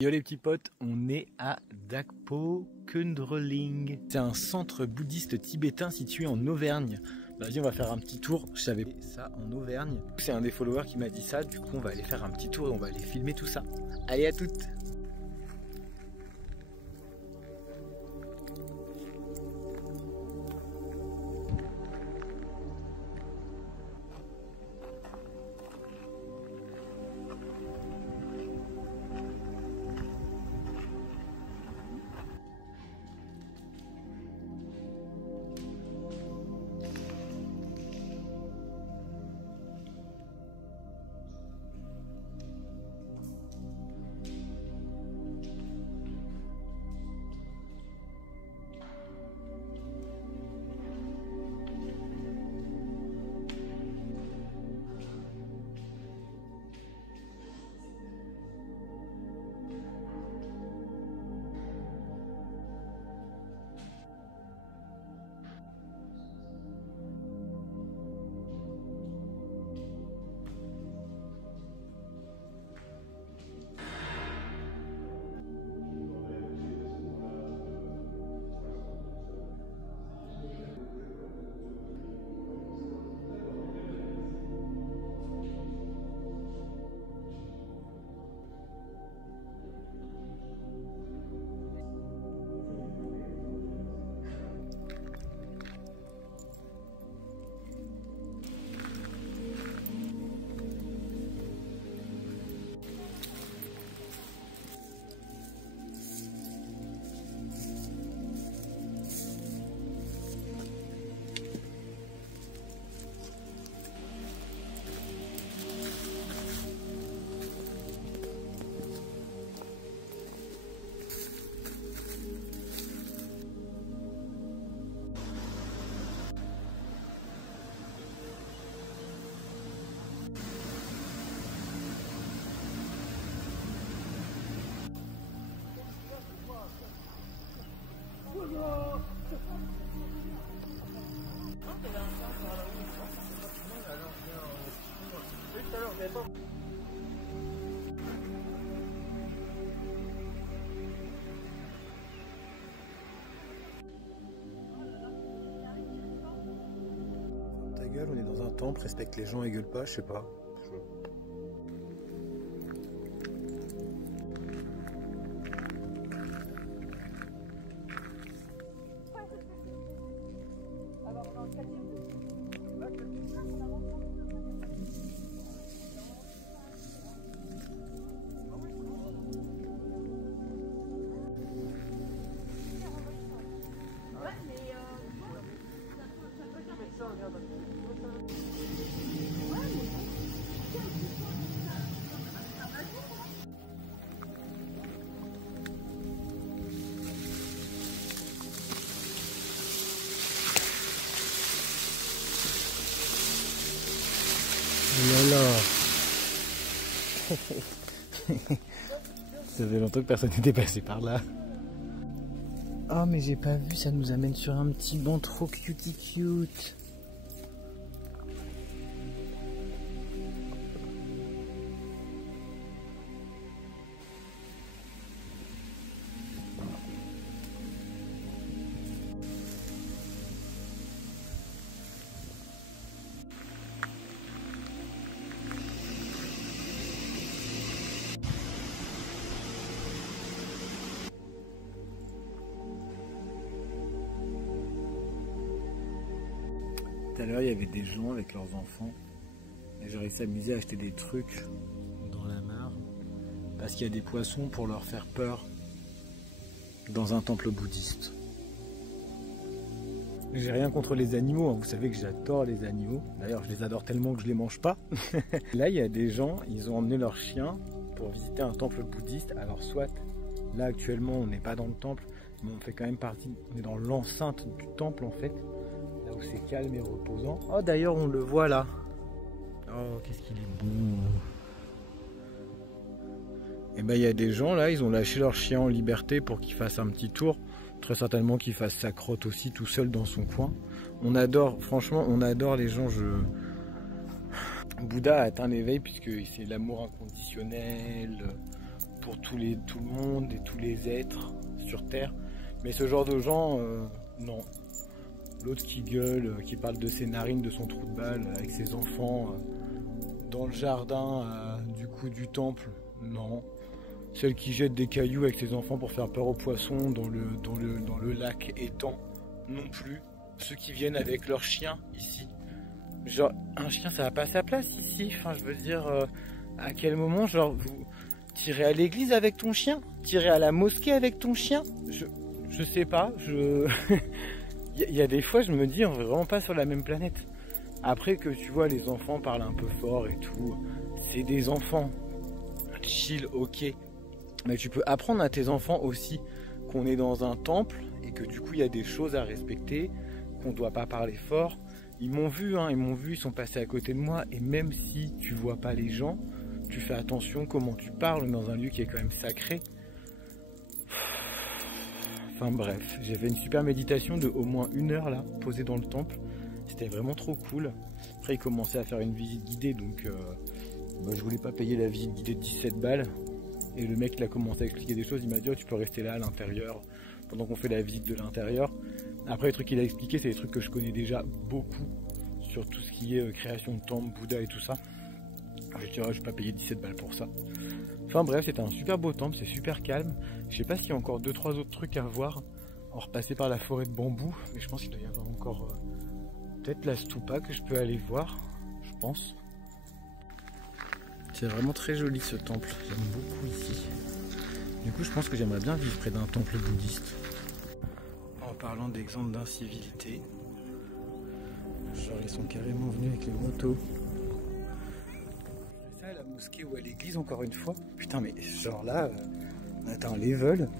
Yo les petits potes, on est à Dakpo Kundreling. C'est un centre bouddhiste tibétain situé en Auvergne. Vas-y, on va faire un petit tour. Je savais ça en Auvergne. C'est un des followers qui m'a dit ça. Du coup, on va aller faire un petit tour et on va aller filmer tout ça. Allez, à toutes! Ta gueule, on est dans un temple, respecte les gens et gueule pas, je sais pas. Oh là là. Ça fait longtemps que personne n'était passé par là. Oh mais j'ai pas vu, ça nous amène sur un petit banc trop cutie cute. Tout à l'heure, il y avait des gens avec leurs enfants et j'aurais s'amuser à acheter des trucs dans la mare parce qu'il y a des poissons pour leur faire peur dans un temple bouddhiste. J'ai rien contre les animaux, hein. Vous savez que j'adore les animaux. D'ailleurs, je les adore tellement que je les mange pas. Là, il y a des gens, ils ont emmené leurs chiens pour visiter un temple bouddhiste. Alors soit, là actuellement, on n'est pas dans le temple, mais on fait quand même partie, on est dans l'enceinte du temple en fait. Là où c'est calme et reposant. Oh d'ailleurs on le voit là. Oh qu'est-ce qu'il est beau. Et ben il y a des gens là, ils ont lâché leur chien en liberté pour qu'il fasse un petit tour. Très certainement qu'il fasse sa crotte aussi tout seul dans son coin. On adore, franchement on adore les gens. Bouddha a atteint l'éveil puisque c'est l'amour inconditionnel. pour tout le monde et tous les êtres sur Terre. Mais ce genre de gens, non. L'autre qui gueule, qui parle de ses narines, de son trou de balle avec ses enfants dans le jardin du temple, non. Celle qui jette des cailloux avec ses enfants pour faire peur aux poissons dans le lac étang, non plus. Ceux qui viennent avec leurs chiens ici. Genre, un chien ça n'a pas sa place ici. Enfin, je veux dire, à quel moment, genre, vous tirez à l'église avec ton chien? Tirez à la mosquée avec ton chien? Je sais pas, Il y a des fois, je me dis, on est vraiment pas sur la même planète. Après que tu vois, les enfants parlent un peu fort et tout, c'est des enfants. Chill, ok. Mais tu peux apprendre à tes enfants aussi qu'on est dans un temple et que du coup, il y a des choses à respecter, qu'on doit pas parler fort. Ils m'ont vu, ils sont passés à côté de moi. Et même si tu vois pas les gens, tu fais attention comment tu parles dans un lieu qui est quand même sacré. Enfin bref, j'ai fait une super méditation de au moins 1 heure là, posée dans le temple. C'était vraiment trop cool. Après il commençait à faire une visite guidée, donc je voulais pas payer la visite guidée de 17 balles. Et le mec il a commencé à expliquer des choses, il m'a dit oh, tu peux rester là à l'intérieur pendant qu'on fait la visite de l'intérieur. Après les trucs qu'il a expliqué c'est des trucs que je connais déjà beaucoup sur tout ce qui est création de temple, Bouddha et tout ça. Je dirais je vais pas payer 17 balles pour ça. Enfin bref, c'était un super beau temple, c'est super calme. Je sais pas s'il y a encore 2-3 autres trucs à voir. On repasser par la forêt de bambou, mais je pense qu'il doit y avoir encore peut-être la stupa que je peux aller voir, je pense. C'est vraiment très joli ce temple, j'aime beaucoup ici. Du coup je pense que j'aimerais bien vivre près d'un temple bouddhiste. En parlant d'exemples d'incivilité, genre ils sont carrément venus avec les motos. À la mosquée ou à l'église encore une fois. Putain mais genre là, on atteint un level.